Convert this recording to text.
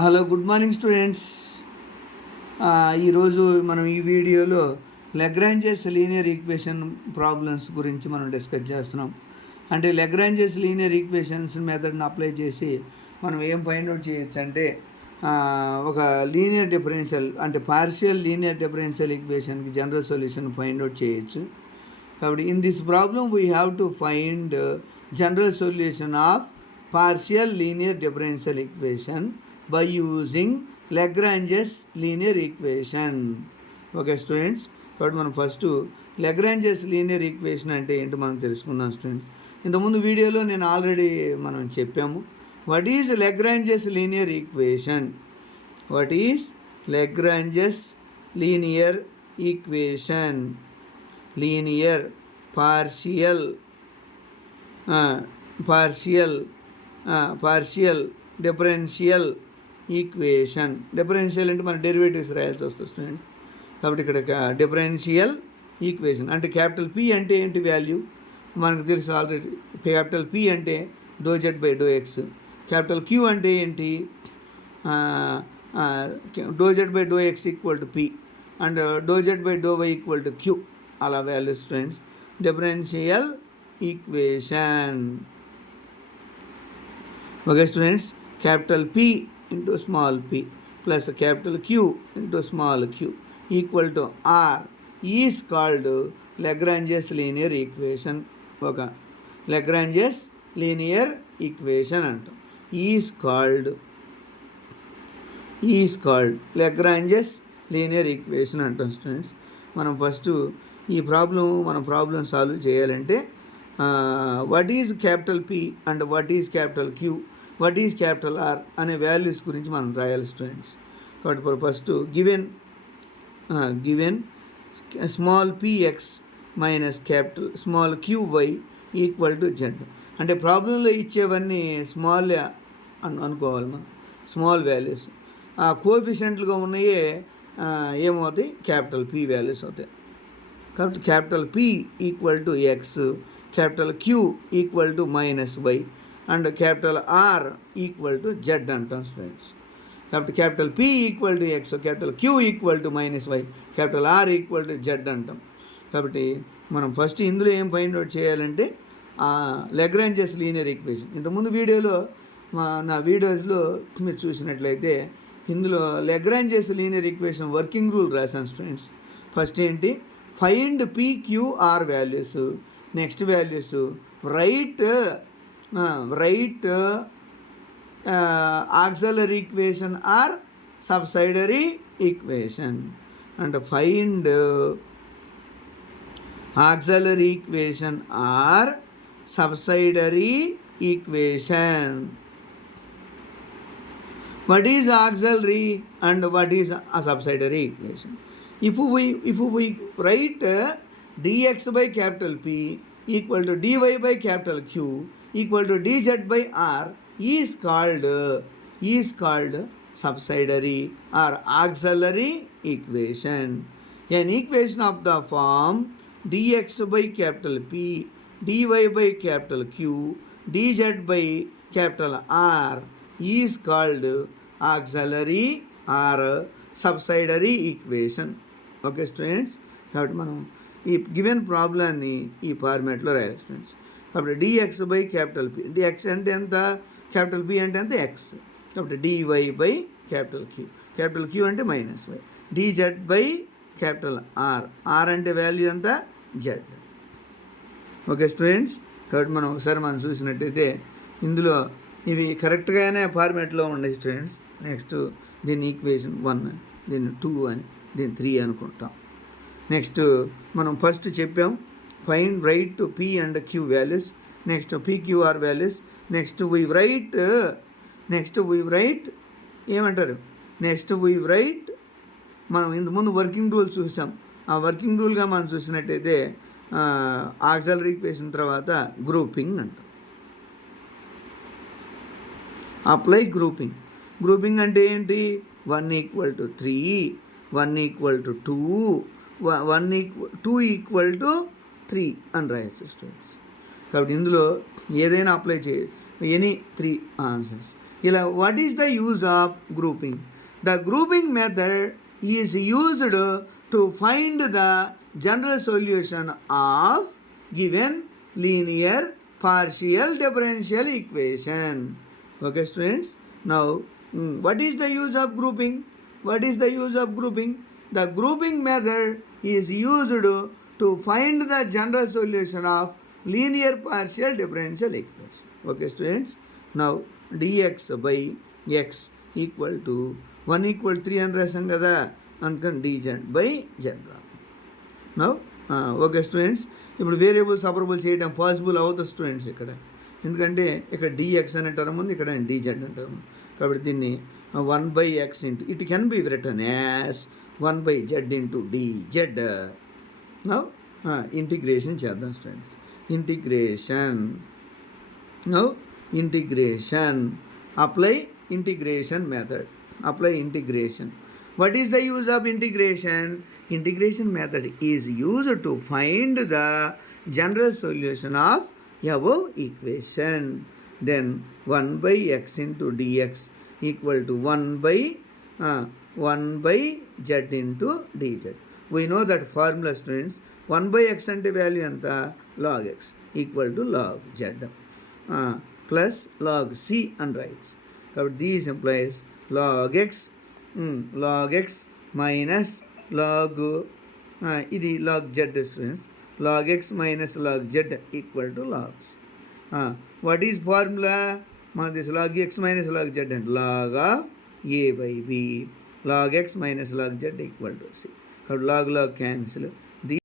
Hello, good morning students. ఈరోజు మనం ఈ వీడియోలో లెగ్రాంజెస్ లీనియర్ ఈక్వేషన్ ప్రాబ్లమ్స్ గురించి మనం డిస్కస్ చేస్తున్నాం. అంటే లెగ్రాంజెస్ లీనియర్ ఈక్వేషన్స్ మెథడ్ని అప్లై చేసి మనం ఏం ఫైండ్ అవుట్ చేయొచ్చు అంటే ఒక లీనియర్ డిఫరెన్షియల్ అంటే పార్షియల్ లీనియర్ డిఫరెన్షియల్ ఈక్వేషన్కి జనరల్ సొల్యూషన్ ఫైండ్ అవుట్ చేయొచ్చు. కాబట్టి in this problem we have to find general solution of partial linear differential equation by using Lagrange's linear equation. Okay students, కాబట్టి మనం first Lagrange's linear equation అంటే ఏంటో మనం తెలుసుకుందాం students. ఇంతకుముందు వీడియోలో నేను ఆల్రెడీ మనం చెప్పాము. What is Lagrange's linear equation? What is Lagrange's linear equation? Linear partial differential equation. Differential అంటే మన డెరివేటివ్స్ రాయాల్సి వస్తుంది స్టూడెంట్స్. కాబట్టి ఇక్కడ డిఫరెన్షియల్ ఈక్వేషన్ అంటే క్యాపిటల్ పి అంటే ఏంటి వాల్యూ మనకు తెలుసు ఆల్రెడీ. క్యాపిటల్ పి అంటే do z by do x. Capital Q అంటే ఏంటి? Do z by do x equal to P and do z by do y equal to Q. అలా value students differential equation. Okay students, capital P into small p plus capital Q into small q equal to R is called Lagrange's linear equation. Okay, Lagrange's linear equation antam is called Lagrange's linear equation antam students. మనం first ఈ problem solve చేయాలంటే what is capital P and what is capital Q, what is capital R అనే values గురించి మనం రాయాలి students. కాబట్టి first given small px minus capital small qy equal to z. అంటే ప్రాబ్లంలో ఇచ్చేవన్నీ స్మాల్ అనుకోవాలి మనం, స్మాల్ వాల్యూస్. కోఎఫిషియెంట్లుగా ఉన్నాయే ఏమవుతాయి? క్యాపిటల్ పి వాల్యూస్ అవుతాయి. కాబట్టి capital P equal to x, capital Q equal to minus y and capital R equal to z అంటాం students. కాబట్టి capital P equal to x, capital Q equal to minus y, capital R equal to z అంటాం. కాబట్టి మనం first ఇందులో ఏం find out చేయాలంటే Lagrange's linear equation. ఇంతకుముందు వీడియోలో నా వీడియోస్లో మీరు చూసినట్లయితే ఇందులో Lagrange's linear equation working rule రాశాను స్టూడెంట్స్. ఫస్ట్ ఏంటి? Find PQR values. Next values write auxiliary equation or subsidiary equation and find auxiliary equation or subsidiary equation. What is auxiliary and what is a subsidiary equation? If we write dx by capital P equal to dy by capital Q equal to dz by r is called subsidiary or auxiliary equation. An equation of the form dx by capital P dy by capital Q dz by capital R is called auxiliary or subsidiary equation. Okay students, కాబట్టి మనం ఈ given ప్రాబ్లాన్ని ఈ ఫార్మాట్లో రాయాలి students. కాబట్టి dx by capital P, dx అంటే ఎంత, capital P అంటే ఎంత ఎక్స్. కాబట్టి dy by capital Q, capital Q అంటే minus y, dz by capital R, R అంటే వాల్యూ ఎంత, జెడ్. ఓకే స్టూడెంట్స్, కాబట్టి మనం ఒకసారి చూసినట్టయితే ఇందులో ఇవి కరెక్ట్గానే ఫార్మాట్లో ఉన్నాయి స్టూడెంట్స్. నెక్స్ట్ దీన్ని ఈక్వేషన్ 1, దీన్ని 2 అని, దీన్ని 3 అనుకుంటాం. నెక్స్ట్ మనం ఫస్ట్ చెప్పాం find write P and Q values, next PQR values, next we write ఏమంటారు, నెక్స్ట్ వీ రైట్ మనం ఇంతకుముందు వర్కింగ్ రూల్ చూసాం. ఆ వర్కింగ్ రూల్గా మనం చూసినట్టయితే ఆక్సిలరీ ఈక్వేషన్ తర్వాత గ్రూపింగ్ అంటాం. అప్లై గ్రూపింగ్ అంటే ఏంటి? 1 equal to 3, 1 equal to 2, 2 equal to 3 అని రాయొచ్చు స్టూడెంట్స్. కాబట్టి ఇందులో ఏదైనా అప్లై ఎనీ 3 ఆన్సర్స్. ఇలా what is the use of grouping? The grouping method is used to find the general solution of given linear partial differential equation. Okay, students. Now, what is the use of grouping? What is the use of grouping? The grouping method is used to find the general solution of linear partial differential equation. Okay, students. Now, dx by x equal to 1 equal 3 అని రాసాం కదా, అందుకని dz by z. Now okay students, ఇప్పుడు variables separable చేయడం possible అవుతుంది students ఇక్కడ, ఎందుకంటే ఇక్కడ dx అనే టర్మ్ ఉంది, ఇక్కడ dz అనే టర్మ్ ఉంది. కాబట్టి దీన్ని 1/x into it can be return as 1/z into dz. Now integration చేద్దాం students. Integration apply integration method. What is the use of integration? Integration method is used to find the general solution of above equation. Then 1/x into dx equal to 1/z into dz. We know that formula students. 1/x అంటే value ఎంత? log x equal to log z plus log c and writes. కాబట్టి this implies log x minus log ఇది log z students. log x minus log z equal to logs. What is formula? This log x minus log z and log of a by b. log x minus log z equal to c. కాబట్టి log cancel.